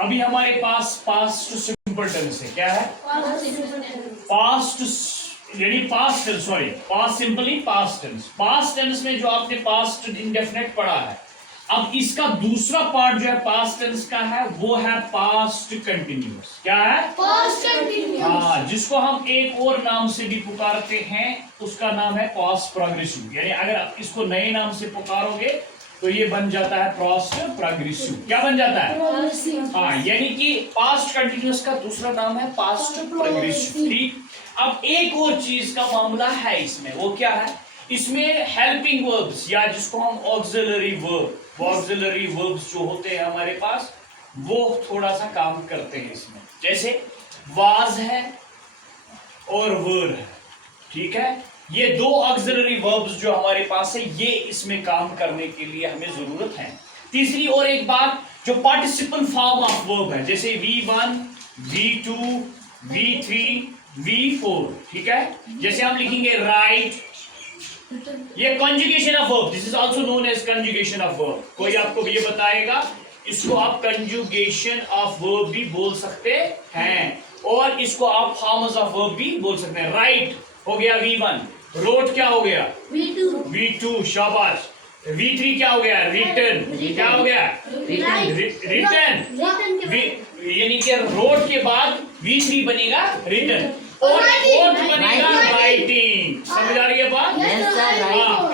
अभी हमारे पास past simple tense है। क्या है? पास्ट यानी past tense, sorry past simply past tense. Past tense में जो आपने पास्ट इंडेफिनिट पढ़ा है, अब इसका दूसरा पार्ट जो है पास्ट टेंस का है वो है पास्ट कंटिन्यूअस। क्या है? Past continuous. हाँ, जिसको हम एक और नाम से भी पुकारते हैं, उसका नाम है पास्ट प्रोग्रेसिव। यानी अगर आप इसको नए नाम से पुकारोगे तो ये बन जाता है पास्ट प्रोग्रेसिव। क्या बन जाता है? हाँ, यानी कि पास्ट कंटिन्यूअस का दूसरा नाम है पास्ट प्रोग्रेसिव। ठीक। अब एक और चीज का मामला है इसमें, वो क्या है? इसमें हेल्पिंग वर्ब्स या जिसको हम ऑक्सिलरी वर्ब्स जो होते हैं हमारे पास, वो थोड़ा सा काम करते हैं इसमें। जैसे वाज है और वर है। ठीक है, ये दो ऑक्सिलरी वर्ब्स जो हमारे पास है, ये इसमें काम करने के लिए हमें जरूरत है। तीसरी और एक बात, जो पार्टिसिपल फॉर्म ऑफ वर्ब है, जैसे V1, V2, V3, V4। ठीक है, जैसे हम लिखेंगे राइट, ये conjugation of verb, this is also known as conjugation of verb. कोई आपको ये बताएगा, इसको आप कंजुगेशन ऑफ वर्ब भी बोल सकते हैं और इसको आप फॉर्म्स ऑफ वर्ब भी बोल सकते हैं। राइट हो गया V1, रोट क्या हो गया? V2, शाबाश। V3 क्या हो गया? रिटर्न। क्या हो गया? रिटर्न। यानी कि रोट के बाद V3 बनेगा रिटर्न और रोट बनेगा राइटिंग। समझ आ रही है बात?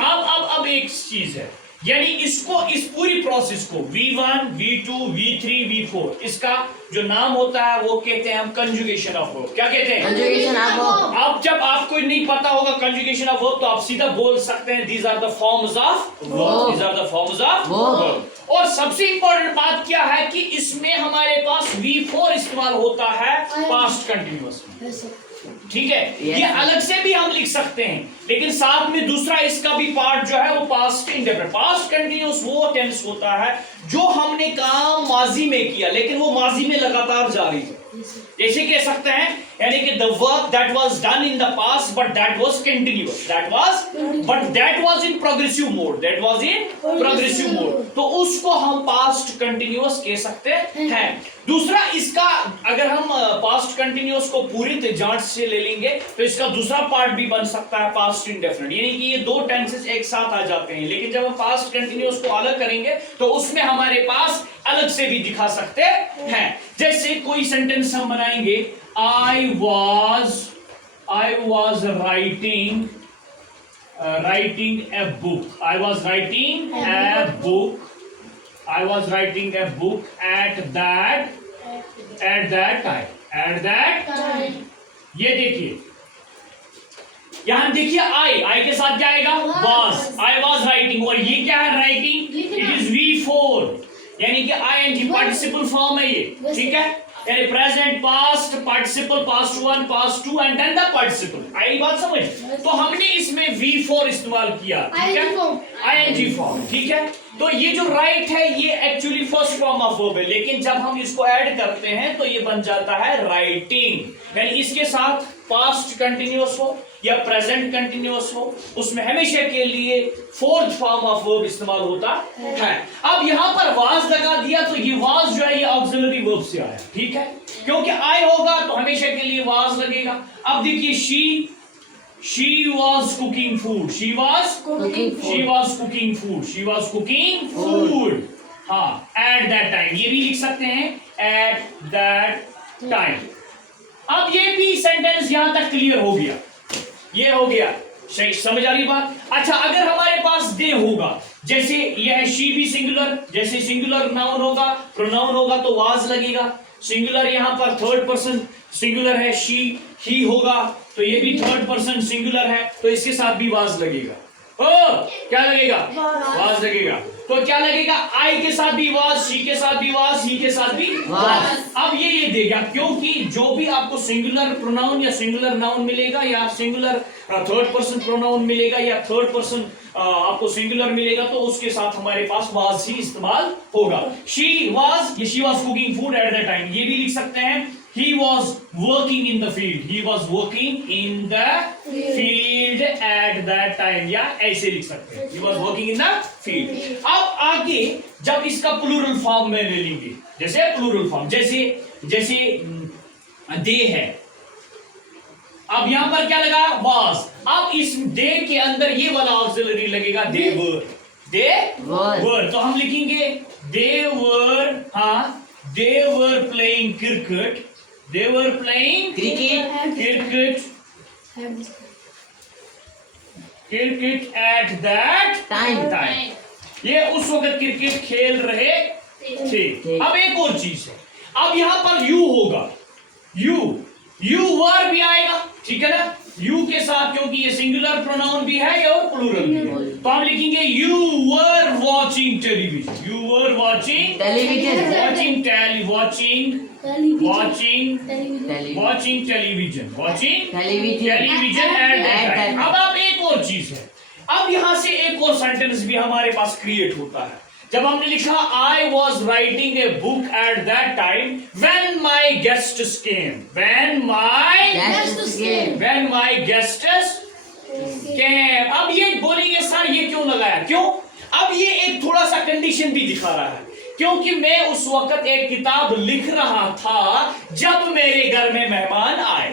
हाँ, अब एक चीज है, यानी इसको, इस पूरी प्रोसेस को V1, V2, V3, V4, इसका जो नाम होता है वो कहते हैं हम कंजुगेशन ऑफ वर्ब। क्या कहते हैं? Conjugation of verb. अब जब आपको नहीं पता होगा कंजुगेशन ऑफ वर्ब, तो आप सीधा बोल सकते हैं these are the forms of verb, these are the forms of verb. और सबसे इंपॉर्टेंट बात क्या है कि इसमें हमारे पास V4 इस्तेमाल होता है पास्ट कंटिन्यूअस में। ठीक है, ये अलग से भी हम लिख सकते हैं, लेकिन साथ में दूसरा इसका भी पार्ट जो है वो पास्ट इंडेफिनिट। पास्ट कंटिन्यूअस वो टेंस होता है जो हमने काम माजी में किया, लेकिन वो माजी में लगातार जारी है। जैसे कह सकते हैं, यानी कि the work that was done in the past but that was continuous, that was in progressive mode, तो उसको हम पास्ट कंटिन्यूअस कह सकते हैं। दूसरा इसका, अगर हम पास्ट कंटिन्यूअस को पूरी जांच से ले लेंगे तो इसका दूसरा पार्ट भी बन सकता है पास्ट इंडेफिनिट। यानी कि ये दो टेंसेस एक साथ आ जाते हैं, लेकिन जब हम पास्ट कंटिन्यूअस को अलग करेंगे तो उसमें हमारे पास अलग से भी दिखा सकते हैं। जैसे कोई सेंटेंस हम बनाएंगे, I was writing a book. I was writing a book at that time. ये देखिए, यहां देखिए I के साथ क्या आएगा? was. I was writing, और ये क्या है? राइटिंग। इट इज V4, यानी कि ing पार्टिसिपल फॉर्म है ये। ठीक है, यानी present, past, participle, past 1, past 2 and then the participle. आई बात समझ? तो हमने इसमें V4 इस्तेमाल किया। ठीक है, ing फॉर्म। ठीक है, तो ये जो राइट है ये actually first form of verb है, लेकिन जब हम इसको ऐड करते हैं तो ये बन जाता है राइटिंग। यानी इसके साथ पास्ट कंटिन्यूअस हो या प्रेजेंट कंटिन्यूअस हो, उसमें हमेशा के लिए फोर्थ फॉर्म ऑफ वर्ब इस्तेमाल होता है। अब यहां पर वाज लगा दिया तो ये वाज जो है ये ऑक्सिलरी वर्ब से आया। ठीक है, क्योंकि आई होगा तो हमेशा के लिए वाज लगेगा। अब देखिए, she was cooking food, she was cooking food। हाँ, at that time, ये भी लिख सकते हैं at that time। अब ये भी सेंटेंस यहां तक क्लियर हो गया, ये हो गया। समझ आ रही बात? अच्छा, अगर हमारे पास दे होगा, जैसे यह है शी भी सिंगुलर, जैसे सिंगुलर नाउन होगा, प्रोनाउन होगा तो वाज लगेगा। सिंगुलर यहाँ पर थर्ड पर्सन सिंगुलर है, शी, ही होगा तो ये भी थर्ड पर्सन सिंगुलर है, तो इसके साथ भी वाज लगेगा। क्या लगेगा? वाज लगेगा। तो क्या लगेगा? आई के साथ भी वाज, शी के साथ भी वाज, ही के साथ भी वाज। अब ये देगा, क्योंकि जो भी आपको सिंगुलर प्रोनाउन या सिंगुलर नाउन मिलेगा या सिंगुलर थर्ड पर्सन प्रोनाउन मिलेगा या थर्ड पर्सन आपको सिंगुलर मिलेगा, तो उसके साथ हमारे पास वाज ही इस्तेमाल होगा। She was cooking food at that time, ये भी लिख सकते हैं he was working in the field, he was working in the field at that time, या ऐसे लिख सकते हैं, he was working in the field। अब आगे जब इसका प्लूरल फॉर्म में ले लेंगे, जैसे प्लूरल फॉर्म, जैसे दे है, अब यहां पर क्या लगा, was। अब इस दे के अंदर ये वाला ऑक्सिलरी लगेगा, they were, तो हम लिखेंगे they were, हाँ, they were playing cricket, they were playing cricket at that time। ये उस वक्त क्रिकेट खेल रहे थे। अब एक और चीज है, अब यहां पर यू होगा, यू वर भी आएगा, ठीक है ना, यू के साथ, क्योंकि ये सिंगुलर प्रोनाउन भी है और प्लूरल भी है, तो हम लिखेंगे you were watching television, you were watching television, eight that time. अब एक और चीज है, अब यहां से एक और सेंटेंस भी हमारे पास क्रिएट होता है। जब हमने लिखा I was writing a book at that time when my guests came, when my guests came. अब ये बोलेंगे सर ये क्यों लगाया, क्यों? अब ये एक थोड़ा सा कंडीशन भी दिखा रहा है, क्योंकि मैं उस वक्त एक किताब लिख रहा था जब मेरे घर में मेहमान आए।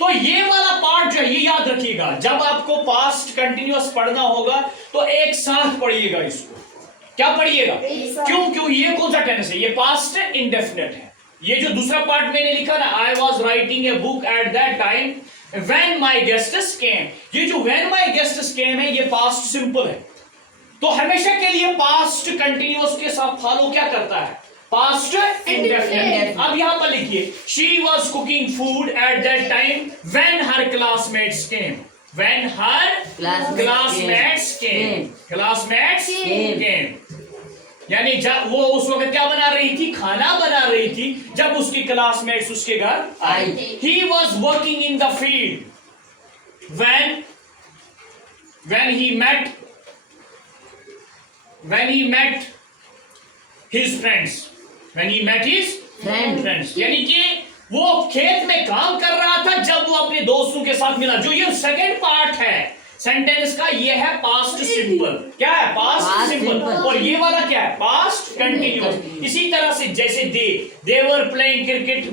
तो ये वाला पार्ट जो है ये याद रखिएगा, जब आपको पास्ट कंटिन्यूअस पढ़ना होगा तो एक साथ पढ़िएगा इसको। क्या पढ़िएगा? क्यों ये कौन सा टेंस है? ये पास्ट इंडेफिनिट है। ये जो दूसरा पार्ट मैंने लिखा ना, I was writing a book at that time when my guests came, ये जो व्हेन माई गेस्ट्स केम है ये पास्ट सिंपल है, तो हमेशा के लिए पास्ट कंटिन्यूअस के साथ फॉलो क्या करता है? Past indefinite. अब यहां पर लिखिए she was cooking food at that time when her classmates came, when her classmates came, यानी जब वो उस वक्त क्या बना रही थी? खाना बना रही थी जब उसकी क्लासमेट्स उसके घर आए। He was working in the field when he met his friends, यानी कि वो खेत में काम कर रहा था जब वो अपने दोस्तों के साथ मिला। जो ये सेकंड पार्ट है सेंटेंस का, ये है पास्ट सिंपल। क्या है? Past simple. और ये वाला क्या है? Past continuous. इसी तरह से जैसे they were playing cricket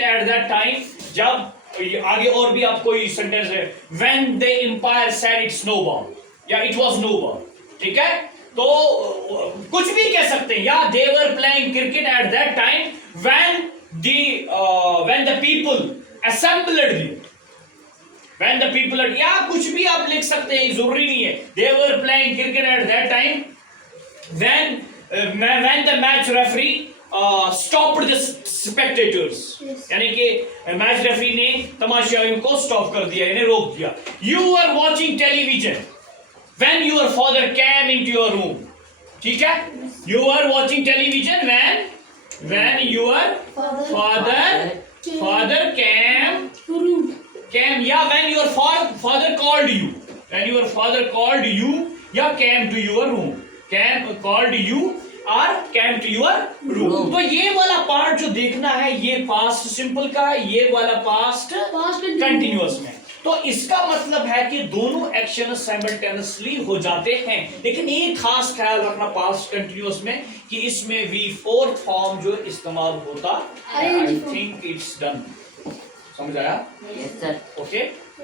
at that time, जब आगे और भी आपको ये सेंटेंस है when the umpire said it's no ball, या इट वाज नो बॉल, ठीक है, तो कुछ भी कह सकते हैं, या they were playing cricket at that time when the people assembled, या कुछ भी आप लिख सकते हैं, जरूरी नहीं है। they were playing cricket at that time when the match referee stopped the spectators, यानी कि मैच रेफरी ने तमाशाइयों को स्टॉप कर दिया, इन्हें रोक दिया। you were watching television when your father came into your room, ठीक है, you were watching television when your father came, या when your father called you, या came to your room, called you or came to your room। तो ये वाला part जो देखना है ये पास्ट सिंपल का है, ये वाला पास्ट कंटिन्यूअस में। तो इसका मतलब है कि दोनों एक्शन साइमल्टेनियसली हो जाते हैं, लेकिन एक खास ख्याल रखना पास्ट कंटिन्यूअस में कि इसमें V4 फॉर्म जो इस्तेमाल होता है। I think it's done. समझ आया? Yes sir. ओके।